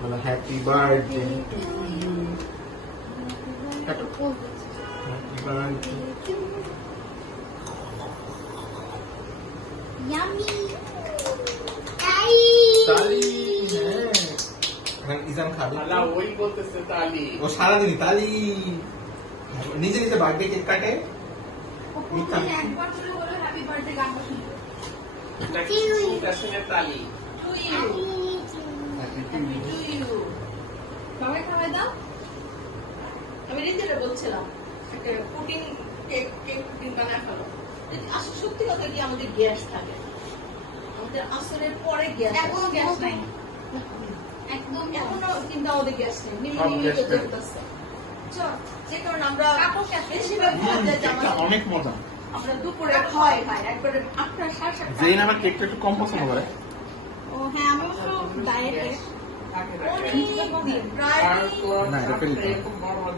বলো happy birthday to you. Happy birthday. Yummy! তালি, হ্যাঁ। এখন ইজান খাবে। আল্লাহ ওই বলতেছে তালি। ও সারাদিনই তালি। নিজে নিজে বার্থডে কেক কাটে। মিথ্যা। একবার করে বলো হ্যাপি বার্থডে গানটা শুনবো। নাকি সুদর্শনের তালি। To you, happy to you. সবাই খাওয়াই দাও। আমি রীতিরে বলছিলাম একটা পুডিং কেক পুডিং বানায় ফেলো। আসলে সত্যি কথা কি আমাদের গ্যাস থাকে, আমাদের আসরের পরে গ্যাস, এখনো গ্যাস নাই, একদম এখনো কিন্তু আমাদের গ্যাস নেই, নিমিত চলতেছে। যে কারণে আমরা বেশিরভাগ খাওয়া যায় যে কেকটা আমাদের অনেক মজা। আমরা দুপুরে খাই একবারে 8টা 7:30। যেই আমার কেকটা একটু কম পছন্দ করে। ও হ্যাঁ, আমি অবশ্য ডায়েটে থাকে থাকে। অনেক দিন প্রায় না, এটা পেলি তো। এরকম বড় বড়